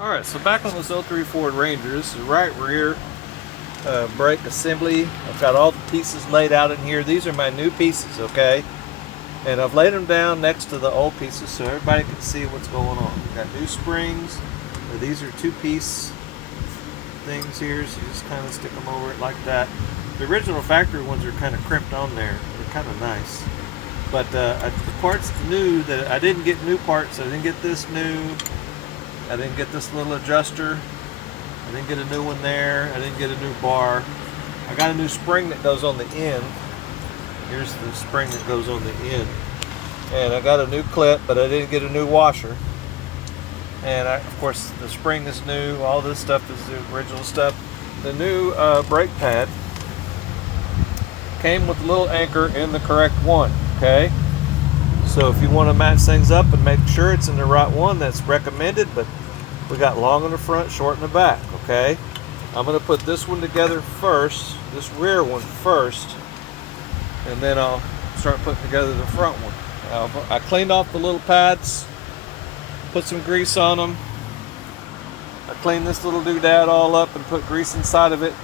Alright, so back on this '03 Ford Ranger, this is right rear brake assembly. I've got all the pieces laid out in here. These are my new pieces, okay? And I've laid them down next to the old pieces so everybody can see what's going on. We've got new springs. These are two-piece things here, so you just kind of stick them over it like that. The original factory ones are kind of crimped on there. They're kind of nice. But the parts new that I didn't get new parts. I didn't get this new. I didn't get this little adjuster. I didn't get a new one there. I didn't get a new bar. I got a new spring that goes on the end. Here's the spring that goes on the end. And I got a new clip, but I didn't get a new washer. And of course, the spring is new. All this stuff is the original stuff. The new brake pad came with a little anchor in the correct one, okay? So if you want to match things up and make sure it's in the right one, that's recommended, but we got long in the front, short in the back, okay? I'm going to put this one together first, this rear one first, and then I'll start putting together the front one. I cleaned off the little pads, put some grease on them. I cleaned this little doodad all up and put grease inside of it.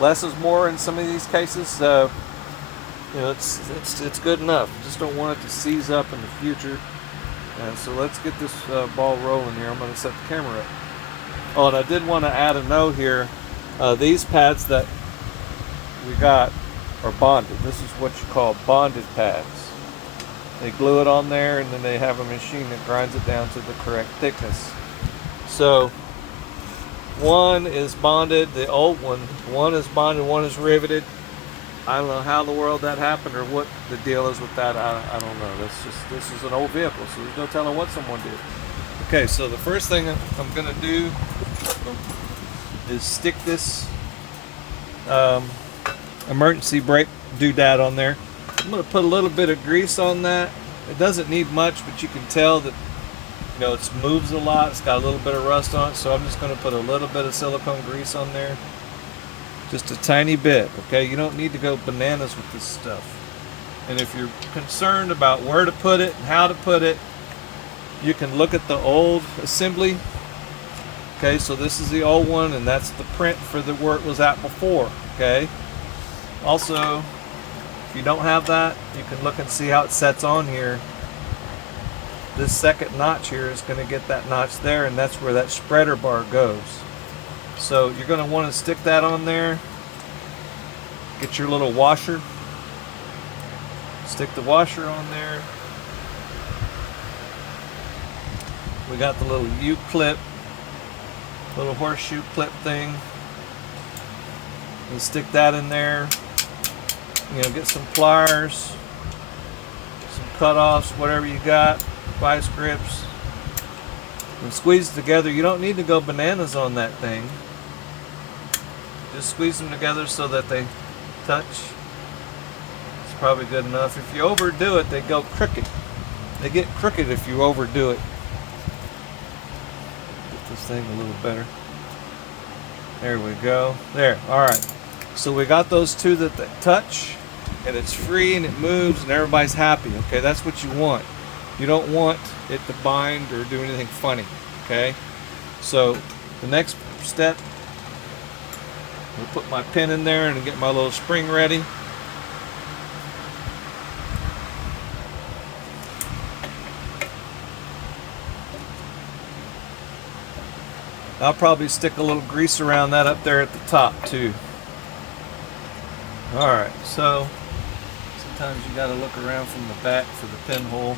Less is more in some of these cases. You know, it's good enough. Just don't want it to seize up in the future. So let's get this ball rolling here. I'm going to set the camera up. Oh, and I did want to add a note here. These pads that we got are bonded. This is what you call bonded pads. They glue it on there, and then they have a machine that grinds it down to the correct thickness. So one is bonded, the old one is bonded, one is riveted. I don't know how in the world that happened or what the deal is with that. I don't know. This is an old vehicle, so there's no telling what someone did. Okay, so the first thing I'm going to do is stick this emergency brake doodad on there. I'm going to put a little bit of grease on that. It doesn't need much, but you can tell that, you know, it moves a lot. It's got a little bit of rust on it, so I'm just going to put a little bit of silicone grease on there. Just a tiny bit, okay? You don't need to go bananas with this stuff. And if you're concerned about where to put it and how to put it, you can look at the old assembly. Okay, so this is the old one, and that's the print for the where it was at before, okay? Also, if you don't have that, you can look and see how it sets on here. This second notch here is going to get that notch there, and that's where that spreader bar goes. So you're going to want to stick that on there. Get your little washer. Stick the washer on there. We got the little U-clip, little horseshoe clip thing. And stick that in there. You know, get some pliers, some cut-offs, whatever you got, vice grips, and squeeze it together. You don't need to go bananas on that thing. Just squeeze them together so that they touch. It's probably good enough. If you overdo it, they go crooked. They get crooked if you overdo it. Get this thing a little better. There we go. There. All right. So we got those two that touch, and it's free and it moves and everybody's happy. Okay, that's what you want. You don't want it to bind or do anything funny. Okay. So the next step, I'll put my pin in there and get my little spring ready. I'll probably stick a little grease around that up there at the top too. Alright, so sometimes you gotta look around from the back for the pinhole.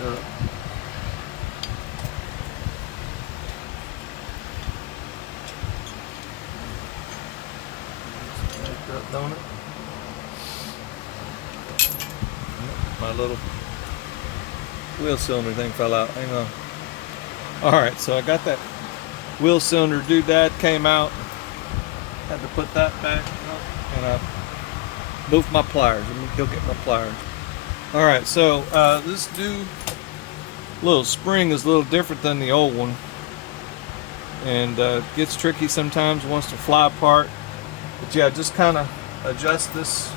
Up. Up, don't it? My little wheel cylinder thing fell out. Hang on. Alright, so I got that wheel cylinder doodad came out. Had to put that back up, and I moved my pliers. Let me go get my pliers. Alright, so this new little spring is a little different than the old one, and gets tricky sometimes, wants to fly apart. But yeah, just kind of adjust this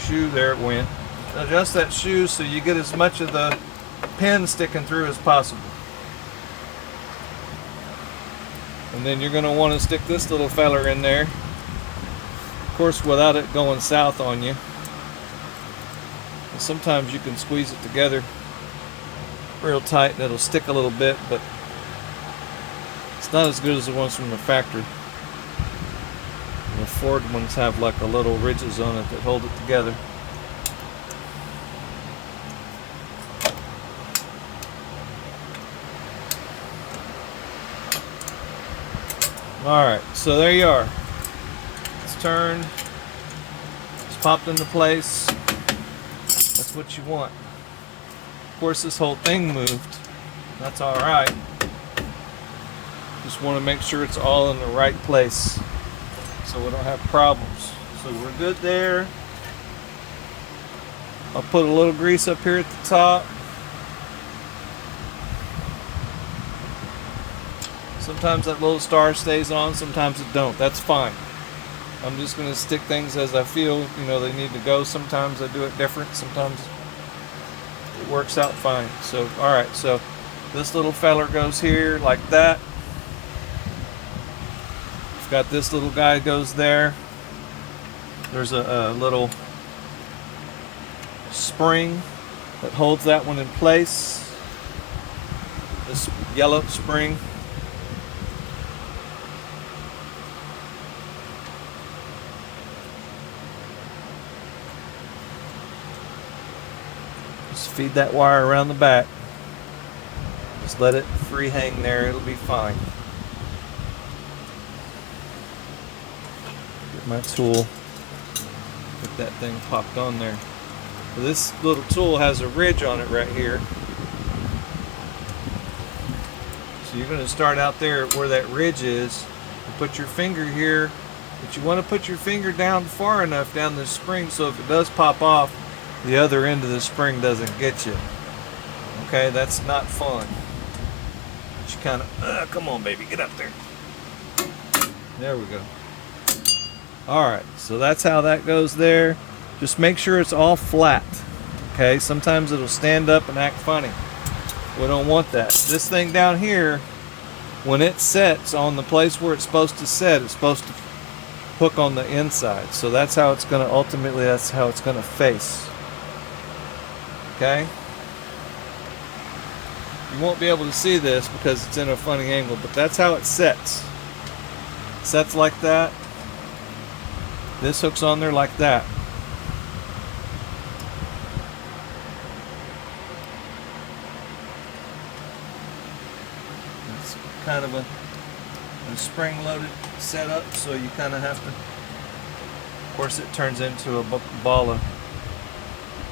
shoe. There it went. Adjust that shoe so you get as much of the pin sticking through as possible. And then you're going to want to stick this little feller in there, of course, without it going south on you. And sometimes you can squeeze it together real tight and it'll stick a little bit, but it's not as good as the ones from the factory. The Ford ones have like a little ridges on it that hold it together. Alright, so there you are. It's turned. It's popped into place. That's what you want. Of course, this whole thing moved. That's alright. Just want to make sure it's all in the right place so we don't have problems. So we're good there. I'll put a little grease up here at the top. Sometimes that little star stays on, sometimes it don't. That's fine. I'm just going to stick things as I feel, they need to go. Sometimes I do it different. Sometimes it works out fine. So, all right. So this little feller goes here like that. I've got this little guy goes there. There's a little spring that holds that one in place. This yellow spring. Just feed that wire around the back. Just let it free hang there, it'll be fine. Get my tool, get that thing popped on there. So this little tool has a ridge on it right here. So you're going to start out there where that ridge is and put your finger here, but you want to put your finger down far enough down the spring so if it does pop off, the other end of the spring doesn't get you. Okay, that's not fun. But you kind of, come on baby, get up there. There we go. Alright, so that's how that goes there. Just make sure it's all flat. Okay, sometimes it'll stand up and act funny. We don't want that. This thing down here, when it sets on the place where it's supposed to set, it's supposed to hook on the inside. So that's how it's going to, ultimately, that's how it's going to face. Okay? You won't be able to see this because it's in a funny angle, but that's how it sets. Sets like that. This hooks on there like that. It's kind of a spring-loaded setup, so you kind of have to. Of course, it turns into a ball of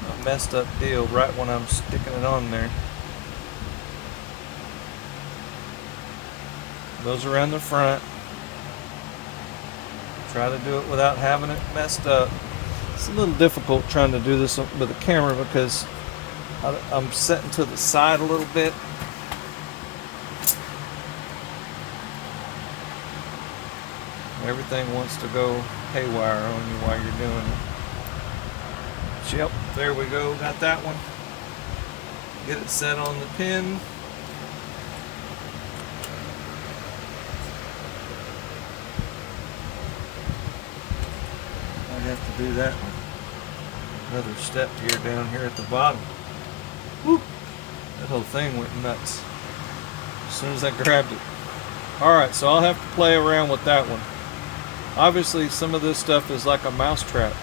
a messed up deal right when I'm sticking it on there. Goes around the front. Try to do it without having it messed up. It's a little difficult trying to do this with a camera because I'm setting to the side a little bit. Everything wants to go haywire on you while you're doing it. Yep, there we go. Got that one. Get it set on the pin. I have to do that one. Another step here down here at the bottom. Whoop! That whole thing went nuts as soon as I grabbed it. Alright, so I'll have to play around with that one. Obviously, some of this stuff is like a mouse trap.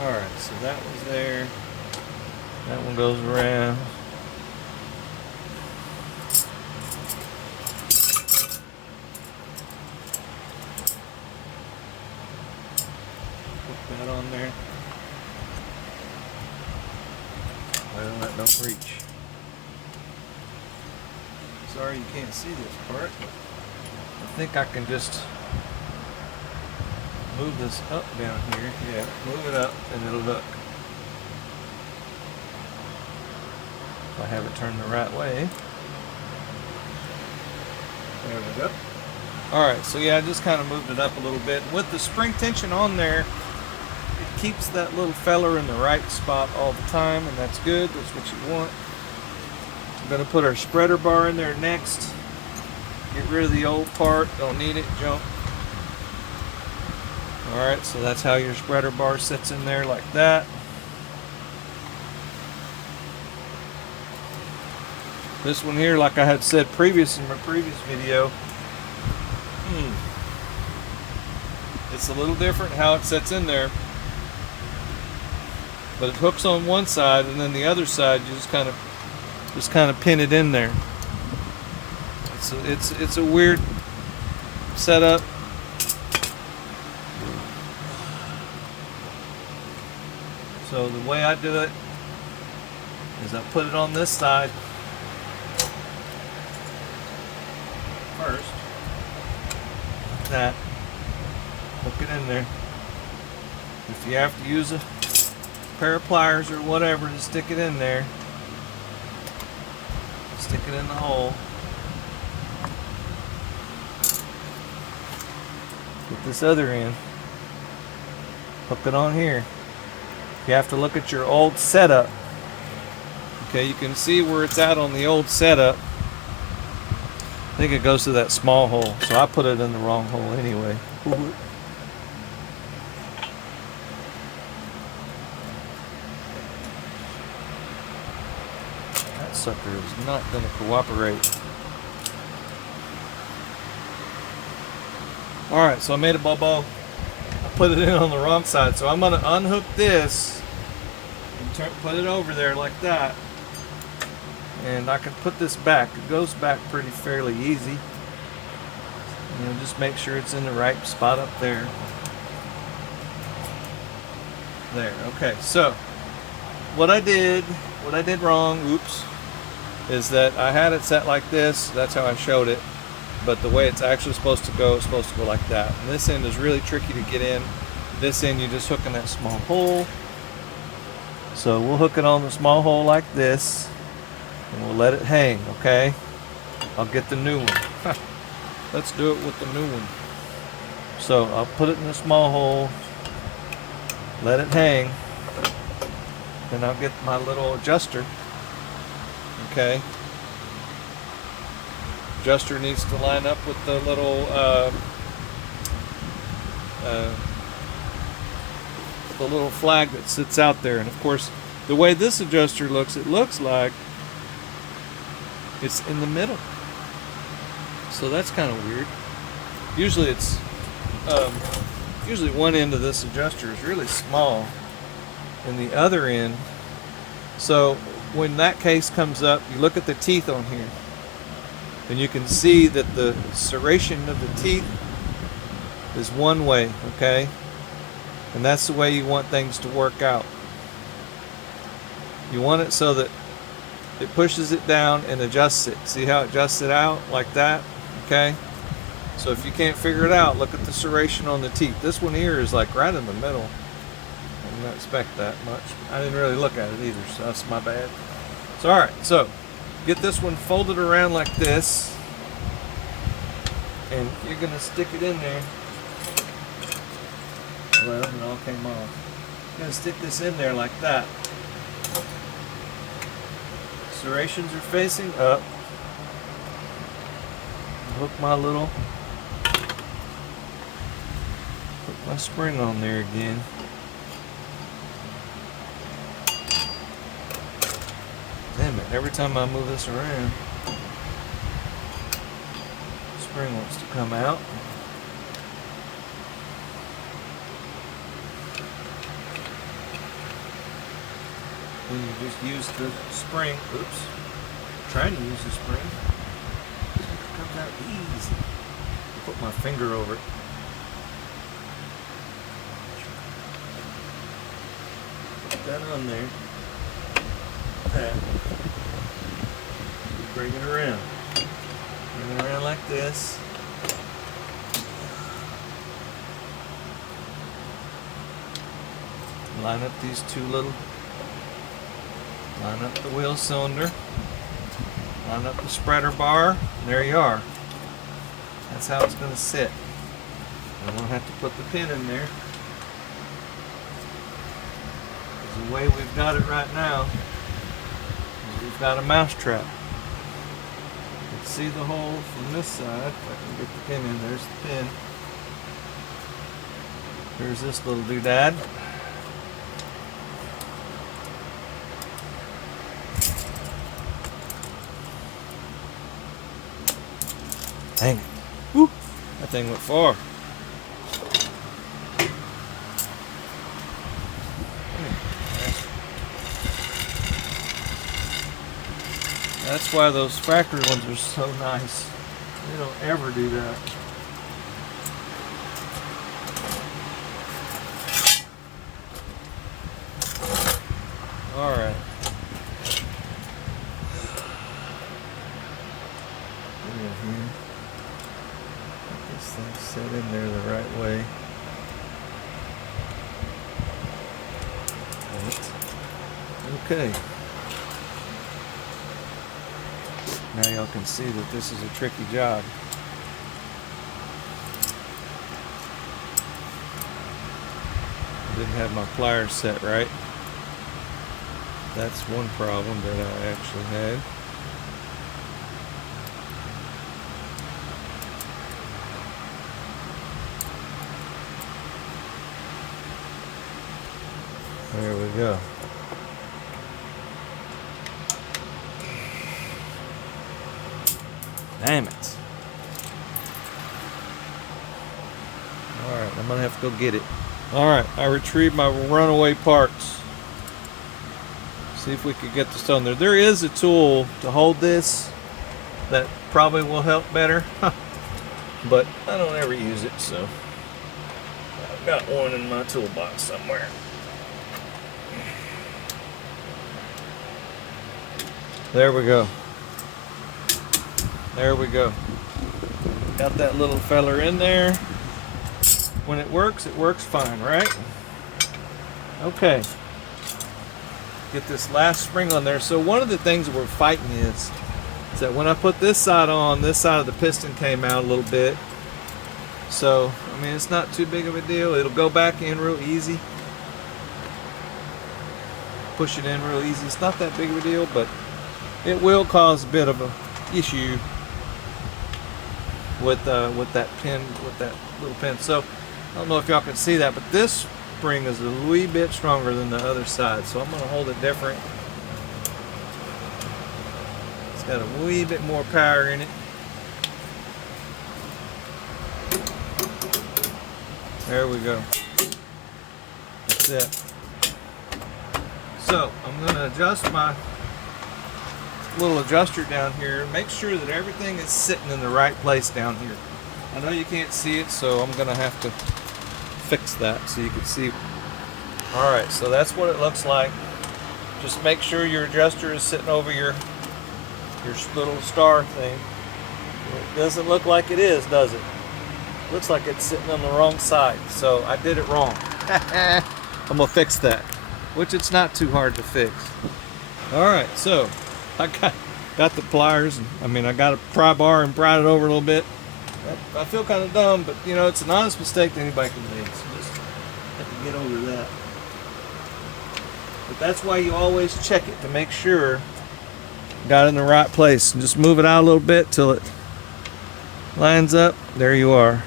Alright, so that was there. That one goes around. Put that on there. Well, that don't reach. Sorry you can't see this part. I think I can just move this up down here. Yeah, move it up and it'll hook. I have it turned the right way. There we go. Alright, so yeah, I just kind of moved it up a little bit. And with the spring tension on there, it keeps that little feller in the right spot all the time, and that's good. That's what you want. We're going to put our spreader bar in there next. Get rid of the old part. Don't need it. Jump. Alright, so that's how your spreader bar sits in there like that. This one here, like I had said in my previous video, it's a little different how it sets in there. But it hooks on one side, and then the other side you just kind of pin it in there. It's a weird setup. So the way I do it is I put it on this side first, like that. Hook it in there. If you have to use a pair of pliers or whatever to stick it in there, stick it in the hole. Get this other end, hook it on here. You have to look at your old setup. Okay, you can see where it's at on the old setup. I think it goes to that small hole, so I put it in the wrong hole anyway. That sucker is not going to cooperate. Alright, so I made a bobo. I put it in on the wrong side, so I'm going to unhook this and put it over there like that. And I can put this back. It goes back pretty fairly easy. You know, just make sure it's in the right spot up there. There, okay. So, what I did wrong, oops, is that I had it set like this. That's how I showed it. But the way it's actually supposed to go, it's supposed to go like that. And this end is really tricky to get in. This end, you just hook in that small hole. So we'll hook it on the small hole like this, and we'll let it hang, okay? I'll get the new one. Let's do it with the new one. So I'll put it in the small hole, let it hang, then I'll get my little adjuster, okay? Adjuster needs to line up with the little flag that sits out there. And of course, the way this adjuster looks, it looks like it's in the middle. So that's kind of weird. Usually it's usually one end of this adjuster is really small, and the other end. So when that case comes up, you look at the teeth on here, and you can see that the serration of the teeth is one way, okay? And that's the way you want things to work out. You want it so that it pushes it down and adjusts it. See how it adjusts it out like that? Okay? So if you can't figure it out, look at the serration on the teeth. This one here is like right in the middle. I didn't expect that much. I didn't really look at it either, so that's my bad. So alright, so get this one folded around like this, and you're going to stick it in there. Well, it all came off. I'm going to stick this in there like that. Serrations are facing up. Hook my little, put my spring on there again. Damn it, every time I move this around, spring wants to come out. Then you just use the spring, oops, trying to use the spring. It comes out easy. Put my finger over it. Put that on there. That. Bring it around. Bring it around like this. Line up these two little Line up the wheel cylinder. Line up the spreader bar. And there you are. That's how it's going to sit. I'm going to have to put the pin in there. Because the way we've got it right now is we've got a mouse trap. You can see the hole from this side. If I can get the pin in, there's the pin. There's this little doodad. Dang it. Whoop. That thing went far. That's why those factory ones are so nice. They don't ever do that. Alright. Get this thing set in there the right way. Okay. Now y'all can see that this is a tricky job. I didn't have my pliers set right. That's one problem that I actually had. There we go. Damn it. Alright, I'm gonna have to go get it. Alright, I retrieved my runaway parts. See if we could get this on there. There is a tool to hold this that probably will help better. But I don't ever use it, so I've got one in my toolbox somewhere. There we go. There we go. Got that little feller in there. When it works fine, right? Okay. Get this last spring on there. So one of the things that we're fighting is that when I put this side on, this side of the piston came out a little bit. So, I mean, it's not too big of a deal. It'll go back in real easy. Push it in real easy. It's not that big of a deal, but it will cause a bit of a issue with that pin, with that little pin. So I don't know if y'all can see that, but this spring is a wee bit stronger than the other side, so I'm going to hold it different. It's got a wee bit more power in it. There we go. That's it. So I'm going to adjust my little adjuster down here. Make sure that everything is sitting in the right place down here. I know you can't see it, so I'm going to have to fix that so you can see. Alright, so that's what it looks like. Just make sure your adjuster is sitting over your little star thing. It doesn't look like it is, does it? Looks like it's sitting on the wrong side, so I did it wrong. I'm gonna fix that, which it's not too hard to fix. Alright, so I got the pliers, and I got a pry bar and pried it over a little bit. I feel kind of dumb, but you know, it's an honest mistake that anybody can make, so just have to get over that. But that's why you always check it to make sure you got it in the right place, and just move it out a little bit till it lines up. There you are.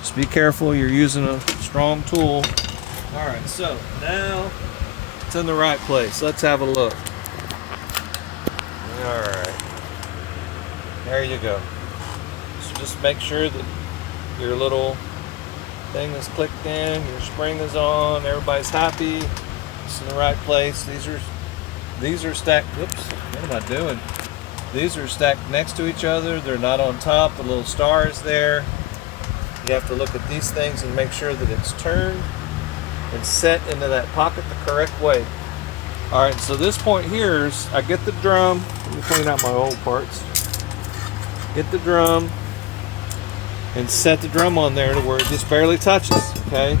Just be careful, you're using a strong tool. Alright, so now it's in the right place. Let's have a look. Alright, there you go. So just make sure that your little thing is clicked in, your spring is on, everybody's happy, it's in the right place. These are stacked, whoops, what am I doing? These are stacked next to each other, they're not on top, the little star is there. You have to look at these things and make sure that it's turned and set into that pocket the correct way. Alright, so this point here is, I get the drum, let me clean out my old parts. Get the drum and set the drum on there to where it just barely touches, okay?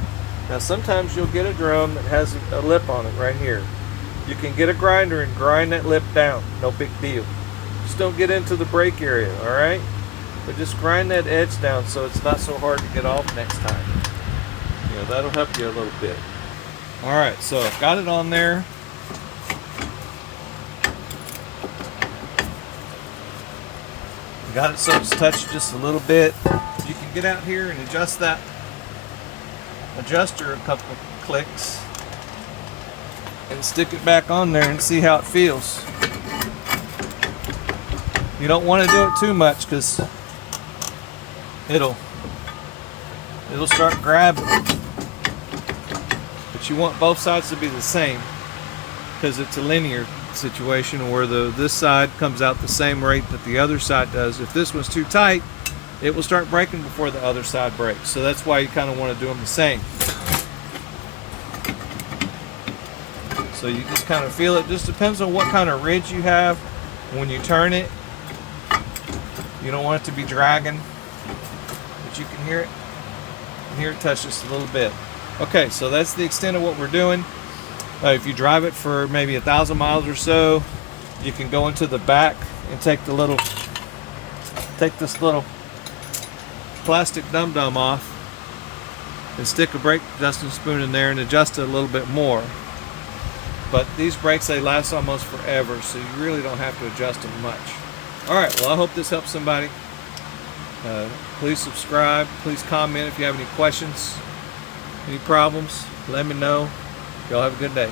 Now sometimes you'll get a drum that has a lip on it right here. You can get a grinder and grind that lip down. No big deal. Just don't get into the brake area, all right? But just grind that edge down so it's not so hard to get off next time. You know, that'll help you a little bit. All right, so I've got it on there. Got it so it's touched just a little bit. You can get out here and adjust that adjuster a couple of clicks and stick it back on there and see how it feels. You don't want to do it too much because it'll start grabbing. But you want both sides to be the same because it's a linear situation where this side comes out the same rate that the other side does. If this one's too tight, it will start breaking before the other side breaks. So that's why you kind of want to do them the same. So you just kind of feel it. Just depends on what kind of ridge you have when you turn it. You don't want it to be dragging, but you can hear it. You can hear it touch just a little bit. Okay, so that's the extent of what we're doing. If you drive it for maybe 1,000 miles or so, you can go into the back and take this little plastic dum-dum off and stick a brake adjusting spoon in there and adjust it a little bit more. But these brakes, they last almost forever, so you really don't have to adjust them much. All right, well, I hope this helps somebody. Please subscribe. Please comment if you have any questions, any problems. Let me know. Y'all have a good day.